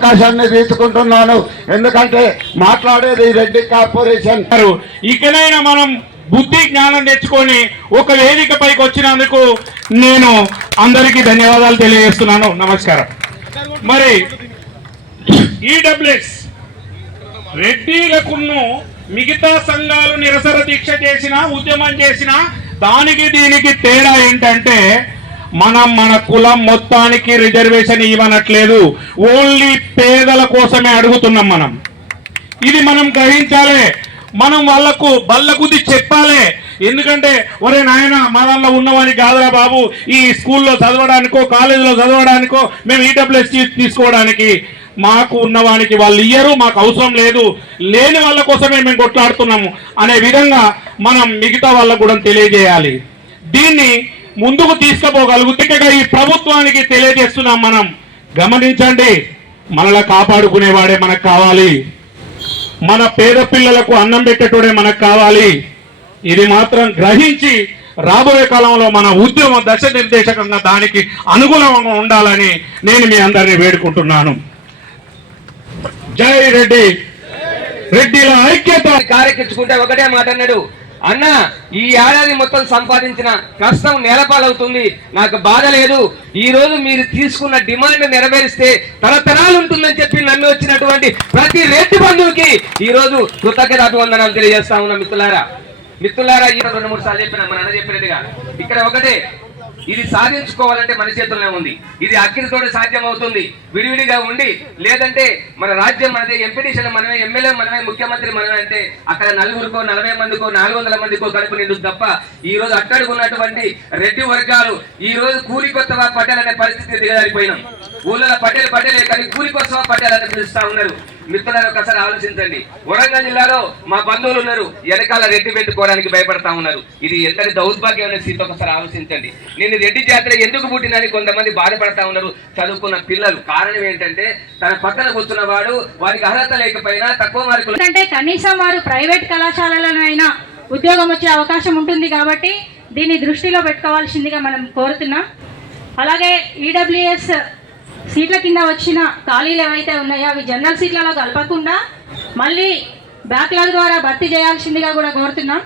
అవకాశాన్ని తీసుకుంటున్నాను. ఎందుకంటే మాట్లాడేది రెడ్డి కార్పొరేషన్. ఇకనైనా మనం బుద్ధి జ్ఞానం తెచ్చుకొని ఒక వేదిక పైకి వచ్చినందుకు నేను అందరికీ ధన్యవాదాలు తెలియజేస్తున్నాను. నమస్కారం. మరి ఈడబ్ల్యూఎస్ రెడ్డిలకును మిగతా సంఘాలు నిరసన దీక్ష చేసినా ఉద్యమం చేసినా దానికి దీనికి తేడా ఏంటంటే మన కులం మొత్తానికి రిజర్వేషన్ ఇవ్వనట్లేదు, ఓన్లీ పేదల కోసమే అడుగుతున్నాం. ఇది మనం గ్రహించాలి. మనం వాళ్ళకు బల్లగుద్ది చెప్పాలి. ఎందుకంటే ఒరే నాయన మా దాంట్లో ఉన్నవానికి కాదురా బాబు, ఈ స్కూల్లో చదవడానికో కాలేజీలో చదవడానికో మేము ఈడబ్ల్యూఎస్ తీసుకోవడానికి, మాకు ఉన్నవానికి వాళ్ళు ఇయ్యరు, మాకు అవసరం లేదు, లేని వాళ్ళ కోసమే మేము కొట్లాడుతున్నాము అనే విధంగా మనం మిగతా వాళ్ళకు కూడా తెలియజేయాలి. దీన్ని ముందుకు తీసుకుపోగలుగుతే ఈ ప్రభుత్వానికి తెలియజేస్తున్నాం. మనం గమనించండి, మనల్ని కాపాడుకునేవాడే మనకు కావాలి, మన పేద పిల్లలకు అన్నం పెట్టేటోడే మనకు కావాలి. ఇది మాత్రం గ్రహించి రాబోయే కాలంలో మన ఉద్యమ దశ నిర్దేశకంగా దానికి అనుగుణంగా ఉండాలని నేను మీ అందరినీ వేడుకుంటున్నాను. జై రెడ్డి, రెడ్డిల ఐక్యత. కారెక్కించుకుంటే ఒకటే మాట అన్నాడు, అన్న ఈ ఏడాది మొత్తం సంపాదించిన కష్టం నేలపాలవుతుంది, నాకు బాధ లేదు, ఈ రోజు మీరు తీసుకున్న డిమాండ్ నెరవేరిస్తే తరతరాలు ఉంటుందని చెప్పి నన్ను వచ్చినటువంటి ప్రతి రెడ్డి బంధువుకి ఈ రోజు కృతజ్ఞతాభివందనాలు తెలియజేస్తా ఉన్నా. మిత్రులారా ఈ 2-3 సార్లు చెప్పిన మన అన్న చెప్పినట్టుగా ఇక్కడ ఒకటే, ఇది సాధించుకోవాలంటే మన చేతుల్లోనే ఉంది. ఇది అగ్నితో సాధ్యం అవుతుంది. విడివిడిగా ఉండి లేదంటే మన రాజ్యం మనదే, ఎంపీటీసీలు మనమే, ఎమ్మెల్యే మనమే, ముఖ్యమంత్రి మనమే అంటే అక్కడ 40కో 40 మందికో 400 మందికో కడుపు నిండు తప్ప ఈ రోజు అట్టడుగున్నటువంటి రెడ్డి వర్గాలు ఈ రోజు కూలికొత్తవా పటేల్ అనే పరిస్థితి దిగజారిపోయినాం. ఊళ్ళో పటేలే కానీ కూలికొత్తవా పటేల్ అని పిలుస్తా ఉన్నారు. మిత్రులను ఒకసారి ఆలోచించండి. వరంగల్ జిల్లాలో మా బంధువులు ఉన్నారు, వెనకాల రెడ్డి పెట్టుకోవడానికి భయపడతా ఉన్నారు. ఇది ఎంతటి దౌర్భాగ్యమైన స్థితి ఒకసారి ఆలోచించండి. నేను రెడ్డి జాతర ఎందుకు పుట్టినని కొంతమంది బాధపడతా ఉన్నారు చదువుకున్న పిల్లలు. కారణం ఏంటంటే తన పక్కన కూర్చున్న వాడు వారికి అర్హత లేకపోయినా తక్కువ మార్కులు అంటే కనీసం వారు ప్రైవేట్ కళాశాలలోనైనా ఉద్యోగం వచ్చే అవకాశం ఉంటుంది. కాబట్టి దీన్ని దృష్టిలో పెట్టుకోవాల్సిందిగా మనం కోరుతున్నాం. అలాగే ఈడబ్ల్యూఎస్ సీట్ల కింద వచ్చిన ఖాళీలు ఏవైతే ఉన్నాయో అవి జనరల్ సీట్లలో కలపకుండా మళ్ళీ బ్యాక్లాగ్ ద్వారా భర్తీ చేయాల్సిందిగా కూడా కోరుతున్నాం.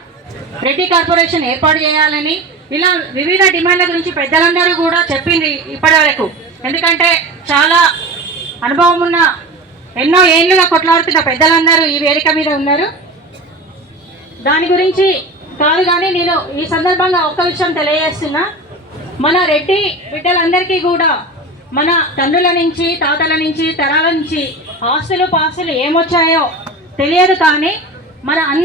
రెడ్డి కార్పొరేషన్ ఏర్పాటు చేయాలని ఇలా వివిధ డిమాండ్ల గురించి పెద్దలందరూ కూడా చెప్పింది ఇప్పటి వరకు. ఎందుకంటే చాలా అనుభవం ఉన్న ఎన్నో ఏళ్ళుగా కొట్లాడుతున్న పెద్దలందరూ ఈ వేదిక మీద ఉన్నారు. దాని గురించి కాదు కానీ నేను ఈ సందర్భంగా ఒక్క విషయం తెలియజేస్తున్నా. మన రెడ్డి బిడ్డలందరికీ కూడా మన తండ్రుల నుంచి తాతల నుంచి తరాల నుంచి ఆస్తులు పాస్తులు ఏమొచ్చాయో తెలియదు, కానీ మన